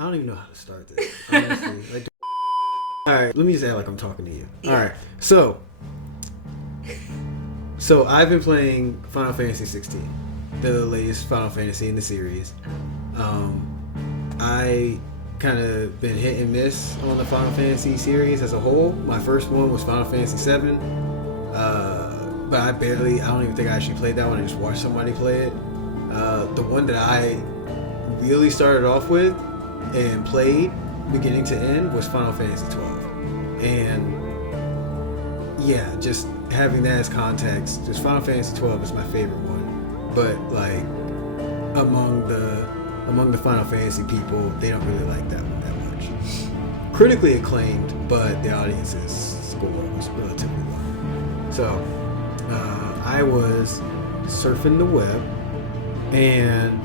I don't even know how to start this, honestly. Like, all right, let me just act like I'm talking to you. Yeah. All right, so I've been playing Final Fantasy 16, the latest Final Fantasy in the series. I kind of been hit and miss on the Final Fantasy series as a whole. My first one was Final Fantasy 7, but I don't even think I actually played that one. I just watched somebody play it. The one that I really started off with and played beginning to end was Final Fantasy 12. And yeah, just having that as context, just Final Fantasy 12 is my favorite one. But like among the Final Fantasy people, they don't really like that one that much. Critically acclaimed, but the audience's score was relatively low. So I was surfing the web and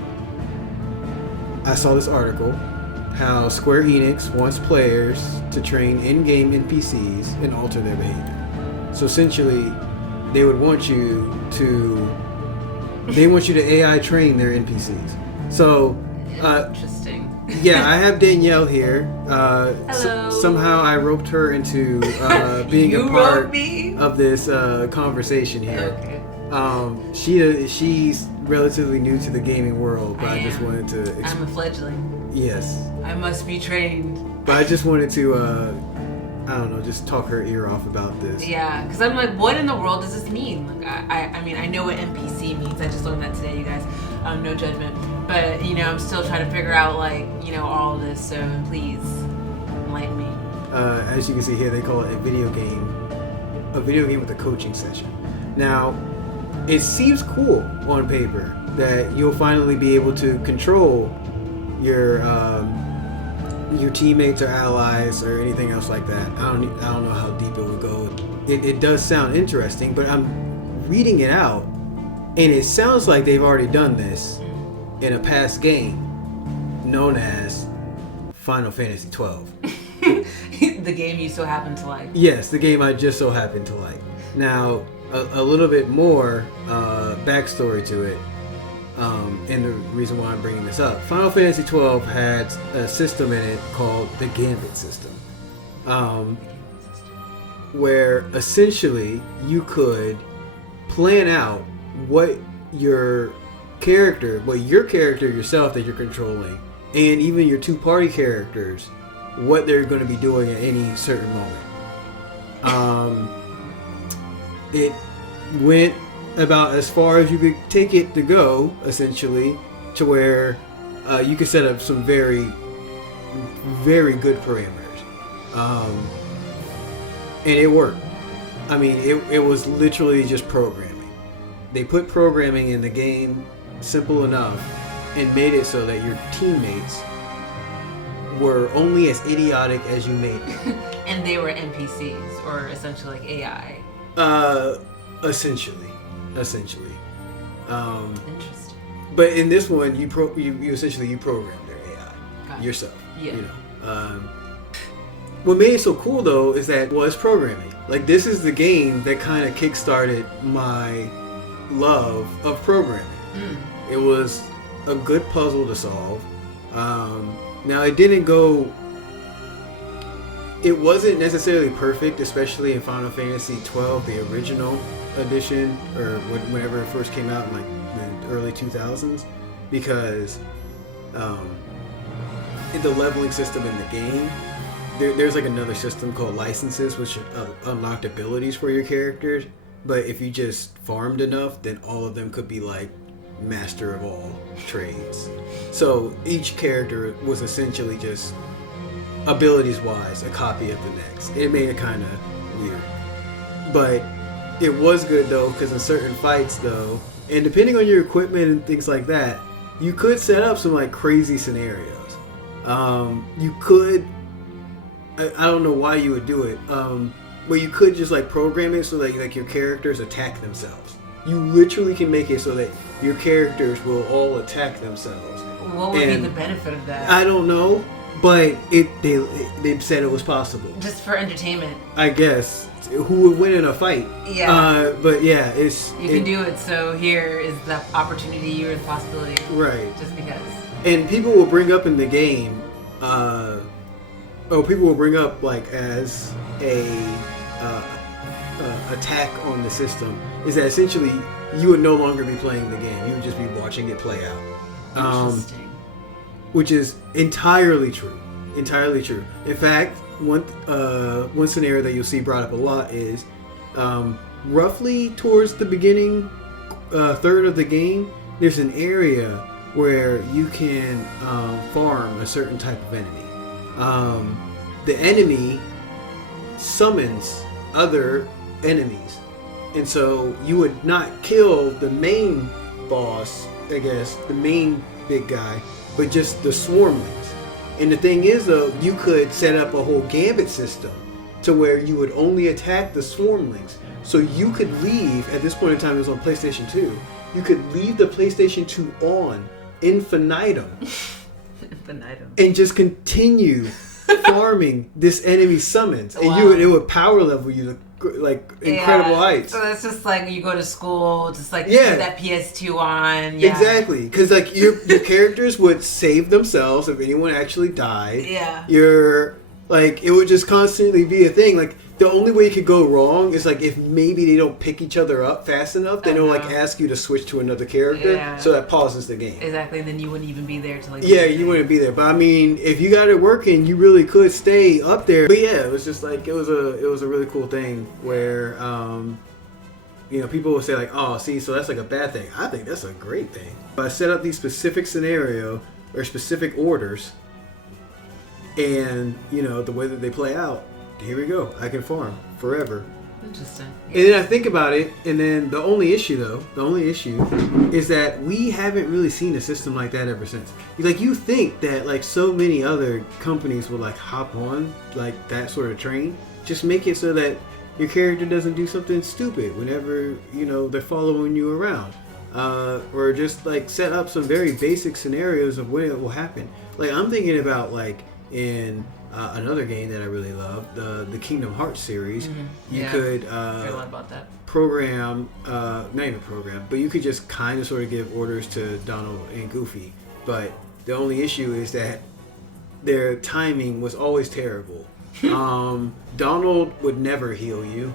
I saw this article how Square Enix wants players to train in-game NPCs and alter their behavior. So essentially, they want you to AI train their NPCs. So interesting. Yeah, I have Danielle here. Hello. Somehow I roped her into being a part of this conversation here. Okay. She's relatively new to the gaming world, but I just wanted to. I'm a fledgling. Yes. I must be trained. But I just wanted to, I don't know, just talk her ear off about this. Yeah, because I'm like, what in the world does this mean? Like, I mean, I know what NPC means. I just learned that today, you guys. No judgment. But, I'm still trying to figure out, all of this. So please, enlighten me. As you can see here, they call it a video game with a coaching session. Now, it seems cool on paper that you'll finally be able to control your teammates or allies or anything else like that. I don't know how deep it would go. It does sound interesting, but I'm reading it out, and it sounds like they've already done this in a past game known as Final Fantasy 12. The game you so happen to like. Yes, the game I just so happen to like. Now, a little bit more backstory to it. And the reason why I'm bringing this up, Final Fantasy 12 had a system in it called the Gambit System, where essentially you could plan out what your character yourself that you're controlling, and even your two-party characters, what they're going to be doing at any certain moment. It went about as far as you could take it to go, essentially, to where you could set up some very, very good parameters. And it worked. I mean, it was literally just programming. They put programming in the game simple enough and made it so that your teammates were only as idiotic as you made them. And they were NPCs, or essentially like AI. Essentially. Interesting. But in this one, you essentially program their AI yourself. Yeah. What made it so cool though is that it's programming. Like, this is the game that kind of kickstarted my love of programming. It was a good puzzle to solve. Now it wasn't necessarily perfect, especially in Final Fantasy 12, the original edition, or whenever it first came out in the early 2000s, because in the leveling system in the game, there's another system called licenses, which unlocked abilities for your characters. But if you just farmed enough, then all of them could be master of all trades. So each character was essentially just abilities-wise a copy of the next. It made it kind of weird, but it was good though, because in certain fights though, and depending on your equipment and things like that, you could set up some crazy scenarios. You could, I don't know why you would do it, but you could just program it so that your characters attack themselves. You literally can make it so that your characters will all attack themselves. What would be the benefit of that? I don't know, but they said it was possible. Just for entertainment, I guess. Who would win in a fight? Yeah. But yeah, you can do it. So here is the opportunity, or the possibility. Right. Just because. And people will bring up in the game people will bring up like as a attack on the system is that essentially you would no longer be playing the game. You would just be watching it play out. Interesting. Which is entirely true. Entirely true. In fact, one scenario that you'll see brought up a lot is roughly towards the beginning third of the game, there's an area where you can farm a certain type of enemy. The enemy summons other enemies, and so you would not kill the main boss, I guess, the main big guy, but just the swarmlings. And the thing is, though, you could set up a whole Gambit system to where you would only attack the swarmlings. So you could leave, at this point in time it was on PlayStation 2, you could leave the PlayStation 2 on infinitum. Infinitum. And just continue farming this enemy summons. And Wow. it would power level you to like incredible heights. So it's just like you go to school, just like Yeah. keep that PS2 on. Yeah. Exactly, because like your characters would save themselves if anyone actually died. Yeah. You're like, it would just constantly be a thing. Like the only way it could go wrong is like if maybe they don't pick each other up fast enough, then it'll like ask you to switch to another character, Yeah. so that pauses the game. Exactly, and then you wouldn't even be there to like. Yeah, you wouldn't be there. But I mean, if you got it working, you really could stay up there. But yeah, it was just like it was a really cool thing where people will say like, oh, see, so that's like a bad thing. I think that's a great thing. I set up these specific scenario or specific orders, and the way that they play out, here we go. I can farm forever. Interesting. And then I think about it, and then the only issue is that we haven't really seen a system like that ever since. Like, you think that like so many other companies will like hop on like that sort of train, just make it so that your character doesn't do something stupid whenever they're following you around, or just like set up some very basic scenarios of when it will happen. Like I'm thinking about like in another game that I really love, the Kingdom Hearts series. Mm-hmm. You could I heard a lot about that. program, not even program, but you could just kind of sort of give orders to Donald and Goofy. But the only issue is that their timing was always terrible. Donald would never heal you.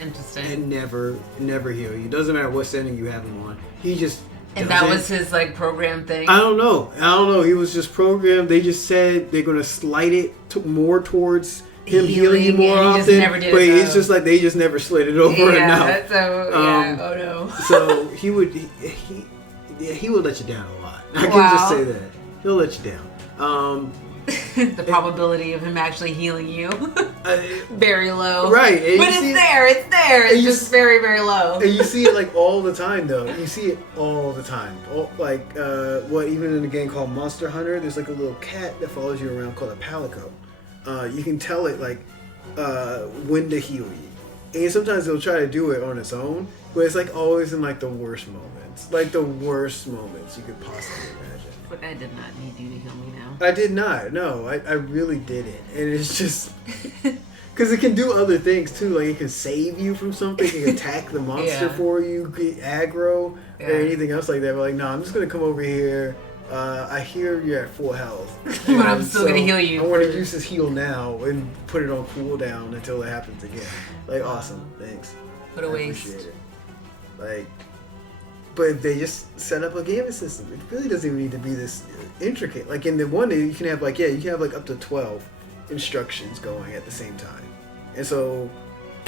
Interesting. And never heal you. Doesn't matter what setting you have him on. He just And that was his like program thing. I don't know. He was just programmed. They just said they're gonna slide it more towards him healing you more and he often. just never did but it, it's just like they just never slid it over enough. So oh no. So he would let you down a lot. I can just say that. He'll let you down. The probability of him actually healing you very low. Right. But it's there. It's just very, very low. And you see it like all the time though. You see it all the time. Even in a game called Monster Hunter, there's like a little cat that follows you around called a palico. You can tell it like when to heal you. And sometimes it'll try to do it on its own, but it's like always in like the worst moments. Like the worst moments you could possibly imagine. But I did not need you to heal me now. I did not. No, I really didn't. And it's just because it can do other things too. Like it can save you from something. It can attack the monster for you, get aggro, or anything else like that. But like, no, I'm just gonna come over here. I hear you're at full health, but I'm still gonna heal you. I want to use this heal now and put it on cooldown until it happens again. Like, awesome, thanks. What a waste. Appreciate it. Like. But they just set up a Gambit system. It really doesn't even need to be this intricate. Like in the one, you can have like up to 12 instructions going at the same time. And so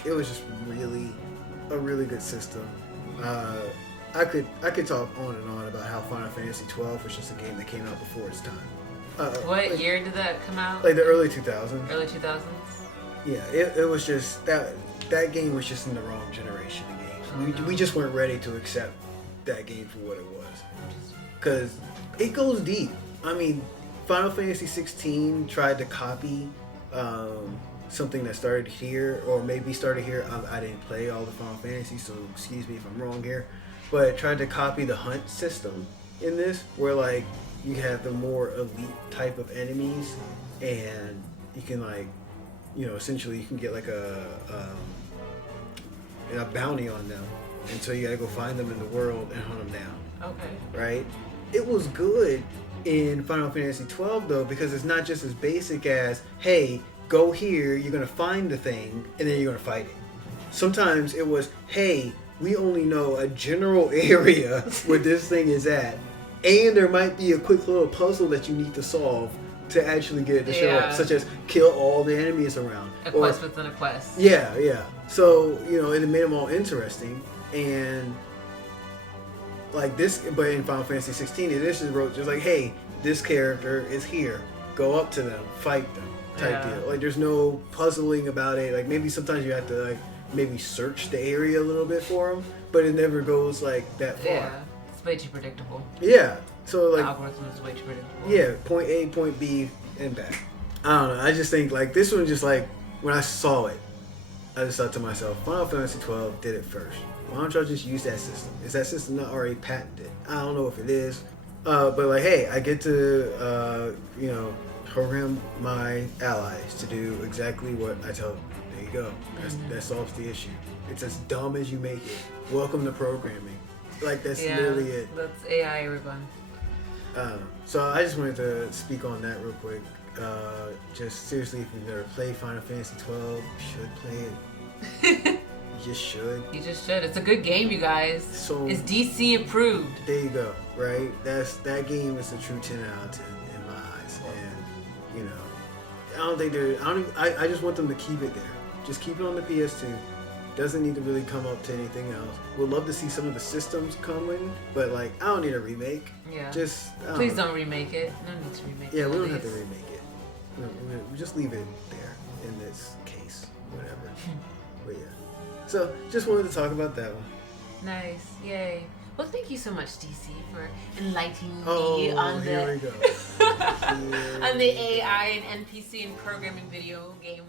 it was just really a really good system. I could talk on and on about how Final Fantasy 12 was just a game that came out before its time. What year did that come out? Like the early 2000s. Early 2000s? Yeah, it was just that game was just in the wrong generation of games. We just weren't ready to accept that game for what it was, because it goes deep. I mean, Final Fantasy 16 tried to copy something that started here, or maybe started here. I didn't play all the Final Fantasy, so excuse me if I'm wrong here, but it tried to copy the hunt system in this, where like you have the more elite type of enemies, and you can like, essentially you can get like a bounty on them. And so you gotta go find them in the world and hunt them down. Okay. Right? It was good, In Final Fantasy 12, though, because it's not just as basic as, hey, go here, you're going to find the thing, and then you're going to fight it. Sometimes it was, hey, we only know a general area where this thing is at, and there might be a quick little puzzle that you need to solve to actually get it to show up, such as kill all the enemies around. A quest within a quest. Yeah, yeah. So, you know, it made them all interesting, and like this, but in Final Fantasy 16, it just wrote just like, hey, this character is here. Go up to them, fight them, type deal. Like, there's no puzzling about it. Like, maybe sometimes you have to, like, maybe search the area a little bit for them, but it never goes, like, that far. Yeah, it's way too predictable. Yeah. So, like... The algorithm is way too predictable. Yeah, point A, point B, and back. I don't know. I just think, like, this one just, like, when I saw it, I just thought to myself, Final Fantasy 12 did it first. Why don't y'all just use that system? Is that system not already patented? I don't know if it is. But like, hey, I get to, you know, program my allies to do exactly what I tell them. There you go. That solves the issue. It's as dumb as you make it. Welcome to programming. Like, that's literally it. That's AI, everyone. So I just wanted to speak on that real quick. Just seriously, if you've never played Final Fantasy 12, you should play it. You just should. You just should. It's a good game, you guys. So it's DC approved. There you go. Right. That game is a true 10 out of 10 in my eyes. And you know, I just want them to keep it there. Just keep it on the PS2. Doesn't need to really come up to anything else. Would love to see some of the systems coming, but like, I don't need a remake. Yeah. Just please don't remake it. No need to remake it. Yeah, we don't have to remake it. We just leave it there in this case, whatever. But yeah. So, just wanted to talk about that one. Nice. Yay. Well, thank you so much, DC, for enlightening me on here we go. on the AI and NPC and programming video game